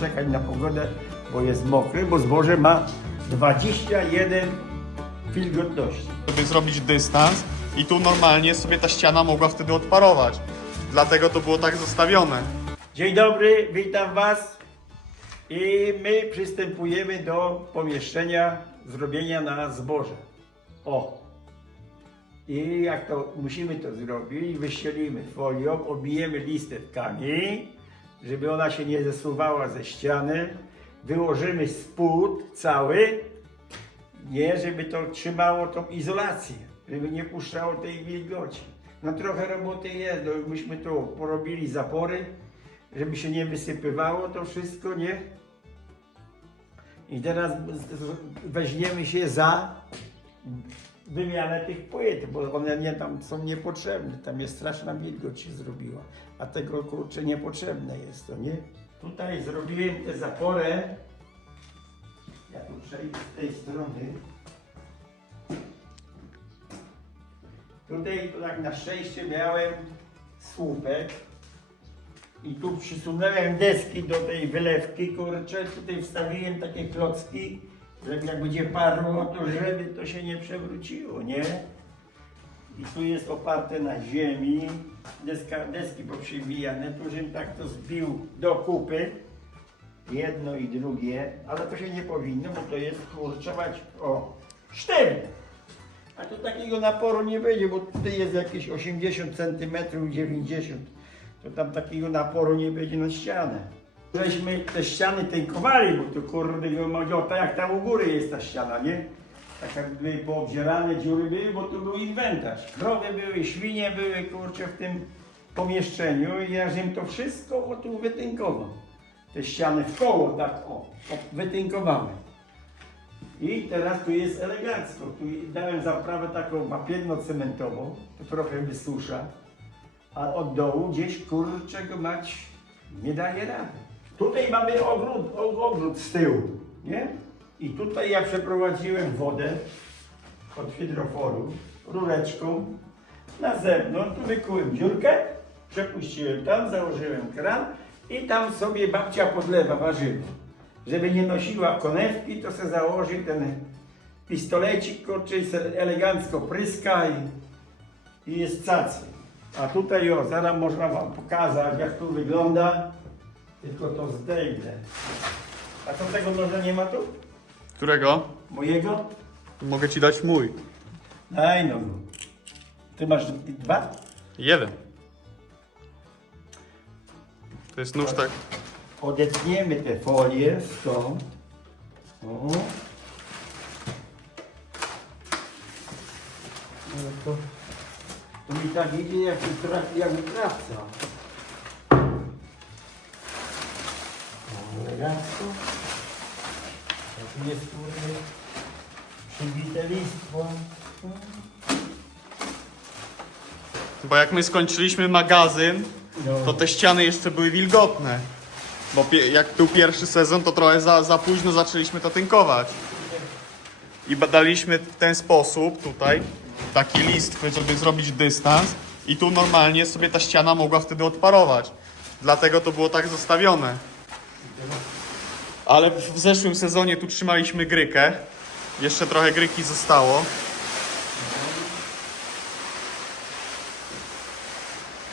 czekać na pogodę, bo jest mokry, bo zboże ma 21 wilgotności. żeby zrobić dystans i tu normalnie sobie ta ściana mogła wtedy odparować. Dlatego to było tak zostawione. Dzień dobry, witam Was. I my przystępujemy do pomieszczenia zrobienia na zboże. O! I jak to musimy to zrobić, wyścielimy folią, obijemy listewkami, żeby ona się nie zesuwała ze ściany. Wyłożymy spód cały, nie, żeby to trzymało tą izolację, żeby nie puszczało tej wilgoci. No trochę roboty jest, no, myśmy tu porobili zapory, żeby się nie wysypywało to wszystko, nie? I teraz weźmiemy się za wymianę tych płyt, bo one nie tam są niepotrzebne. Tam jest straszna wilgoć się zrobiła, a tego kurczę niepotrzebne jest to, nie? Tutaj zrobiłem tę zaporę. Ja tu przejdę z tej strony. Tutaj to tak na szczęście miałem słupek i tu przysunąłem deski do tej wylewki, kurczę, tutaj wstawiłem takie klocki, żeby jak będzie parło, to żeby to się nie przewróciło, nie? I tu jest oparte na ziemi, deska, deski poprzybijane, tu żebym tak to zbił do kupy, jedno i drugie, ale to się nie powinno, bo to jest, kurczę, o, sztywne. A tu takiego naporu nie będzie, bo tutaj jest jakieś 80 cm, 90 to tam takiego naporu nie będzie na ścianę. Żeśmy te ściany tękowali, bo to kurde, tak jak tam u góry jest ta ściana, nie? Tak jakby poobdzierane dziury były, bo tu był inwentarz. Krowy były, świnie były, kurczę, w tym pomieszczeniu i ja żem to wszystko o, tu wytynkował. Te ściany w koło, tak o, o wytynkowałem. I teraz tu jest elegancko. Tu dałem zaprawę taką wapienno-cementową, to trochę wysusza, a od dołu gdzieś kurczę go mać nie daje rady. Tutaj mamy ogród, ogród z tyłu, nie? I tutaj ja przeprowadziłem wodę od hydroforu rureczką na zewnątrz, tu wykułem dziurkę, przepuściłem tam, założyłem kran i tam sobie babcia podlewa warzywa. Żeby nie nosiła konewki, to se założy ten pistolecik, kurczę, elegancko pryska i, i jest cacy. A tutaj o, zaraz można wam pokazać jak tu wygląda, tylko to zdejmę. A co tego noża nie ma tu? Którego? Mojego? Mogę ci dać mój. Daj no. Ty masz dwa? Jeden. To jest nóż tak. Odetniemy te folie stąd. O. Ale to, to mi tak idzie jak, jak u tu jest kurde przybite listwo. Bo jak my skończyliśmy magazyn, No. to te ściany jeszcze były wilgotne. Bo jak był pierwszy sezon, to trochę za, za późno zaczęliśmy to tynkować. I badaliśmy w ten sposób tutaj taki listwy, żeby zrobić dystans. I tu normalnie sobie ta ściana mogła wtedy odparować. Dlatego to było tak zostawione. Ale w zeszłym sezonie tu trzymaliśmy grykę. Jeszcze trochę gryki zostało.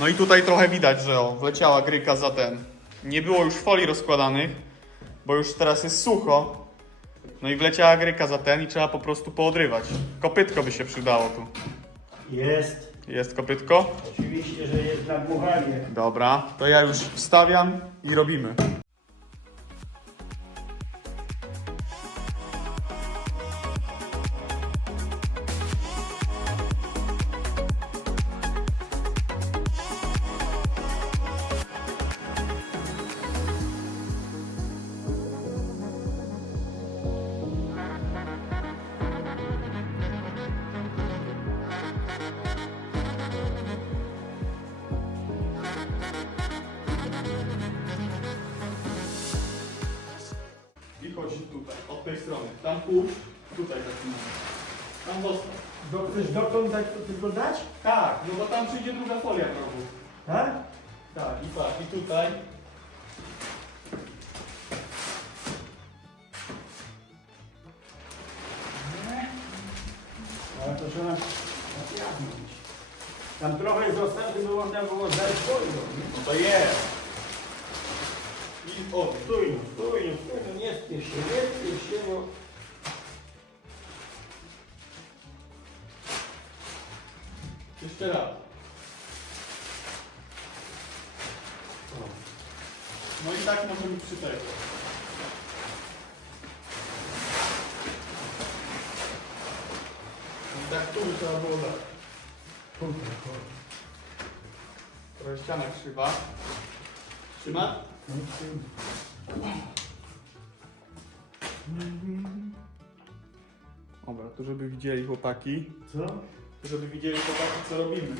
No i tutaj trochę widać, że o, wleciała gryka za ten. Nie było już folii rozkładanych, bo już teraz jest sucho. No i wleciała gryka za ten i trzeba po prostu poodrywać. Kopytko by się przydało tu. Jest. Jest kopytko? Oczywiście, że jest na dmuchanie. Dobra, to ja już wstawiam i robimy. pół, tutaj taki. Tam został. Do, chcesz dotąd dać, tylko dać? Tak, no bo tam przyjdzie druga folia progu. Tak? Tak, i tak, i tutaj. Ale to trzeba odjadnąć. No tam trochę zostaw, żeby można było zdać folio. No to jest. I o, stój, no, stój, stój, nie spiesz się, nie spiesz się, no. Jeszcze raz. No i tak możemy przy tego. I tak tu by trzeba było dać. Kurde, kurde. Trochę ściana krzywa. Trzyma? No. Dobra, to żeby widzieli chłopaki. Co? Żeby widzieli chłopaki co robimy.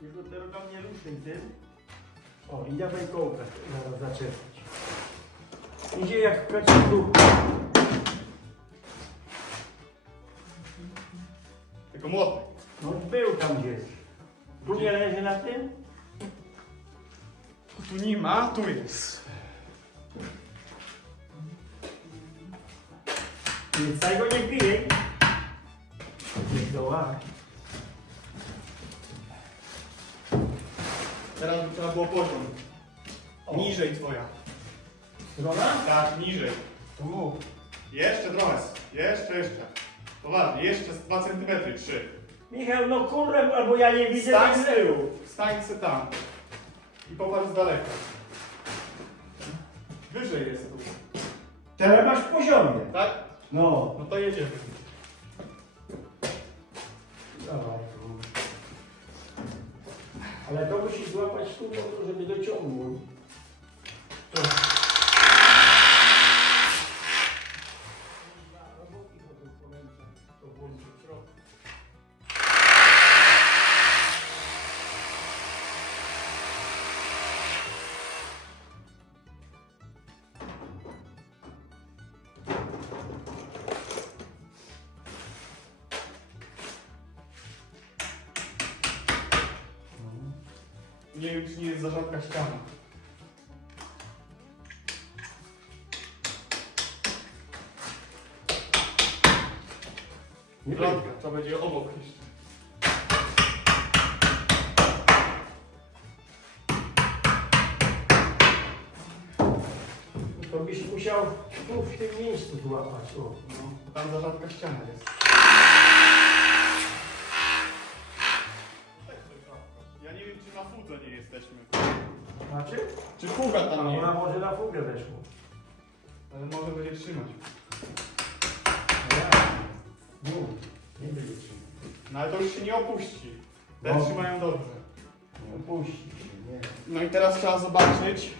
Tylko teraz tam nie ruszaj. O, kołka, zaraz zaczepić. Idzie jak w. tym? Tu nie ma, tu jest. Więc tego nie bijej. Nie zdoła. Teraz by trzeba było poziom. Niżej twoja. Strona? Tak, niżej. Tu. Jeszcze trochę. Jeszcze, jeszcze. To ładnie, jeszcze z 2 cm, 3. Michał, no kurde, albo ja nie widzę Stań z tyłu, stań se tam. I popatrz z daleka. Wyżej jest tu. Teraz masz w poziomie. Tak? No. No to jedziemy. Dawaj, tu. Ale to musi złapać tu, żeby dociągnął. Nie wiem, czy nie jest za rzadka ściana. Nie Rzadka, to będzie obok jeszcze. To byś musiał tu w tym miejscu złapać. O. No, tam za rzadka ściana jest. Jesteśmy. Znaczy? Czy fuga tam nie Ona może na fugę weszło. Ale może będzie trzymać. Ja. Mów. Nie będzie trzymać. No ale to już się nie opuści. Te No. trzymają dobrze. Nie opuści się, nie. No i teraz trzeba zobaczyć.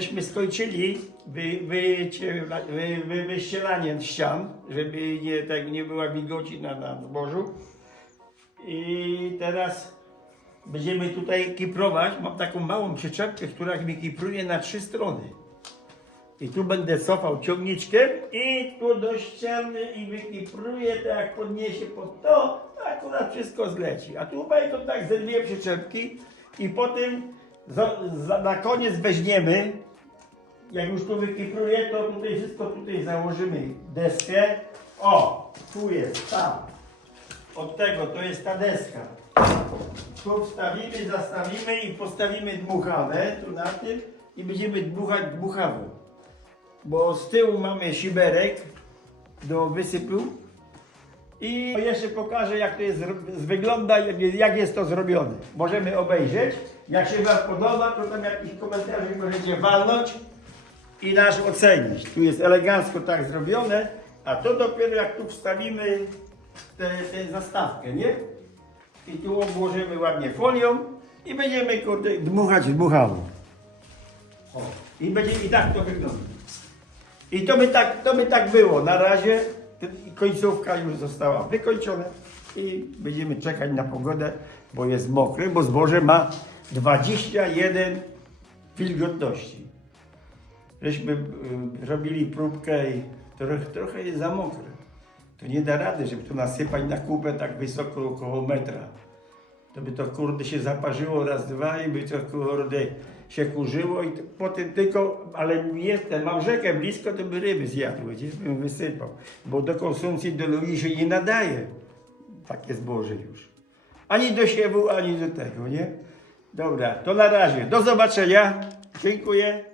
Żeśmy skończyli wy, wy, wy, wyścielanie ścian, żeby nie, tak nie była wilgoci na, zbożu. I teraz będziemy tutaj kiprować. Mam taką małą przyczepkę, która mi kipruje na trzy strony. I tu będę cofał ciągniczkiem i tu do ściany i wykipruję, to jak podniesie pod to, to akurat wszystko zleci. A tu będą tak ze dwie przyczepki i za, za, na koniec weźmiemy, jak już tu wykipruję, to tutaj wszystko tutaj założymy deskę. O, tu jest, tam. Od tego, to jest ta deska. Tu wstawimy, zastawimy i postawimy dmuchawę tu na tym i będziemy dmuchać dmuchawą. Bo z tyłu mamy siberek do wysypu i jeszcze pokażę jak to jest, wygląda, jak jest to zrobione. Możemy obejrzeć. Jak się Wam podoba, to tam jakiś komentarz możecie walnąć i nas ocenić. Tu jest elegancko tak zrobione, a to dopiero jak tu wstawimy tę zastawkę, nie? I tu obłożymy ładnie folią i będziemy kurde dmuchać dmuchawą. O, I będzie i tak to wygląda. I to by tak, to by tak było. Na razie końcówka już została wykończona i będziemy czekać na pogodę, bo jest mokre, bo zboże ma 21 wilgotności. Żeśmy y, robili próbkę i trochę, trochę jest za mokre. To nie da rady, żeby tu nasypać na kupę tak wysoko około metra. To by to kurde się zaparzyło raz, dwa i by to kurde się kurzyło i to, potem tylko, ale jestem, mam rzekę blisko, to by ryby zjadły, gdzieś bym wysypał. Bo do konsumpcji do ludzi się nie nadaje takie zboże już. Ani do siewu, ani do tego, nie? Dobra, to na razie. Do zobaczenia. Dziękuję.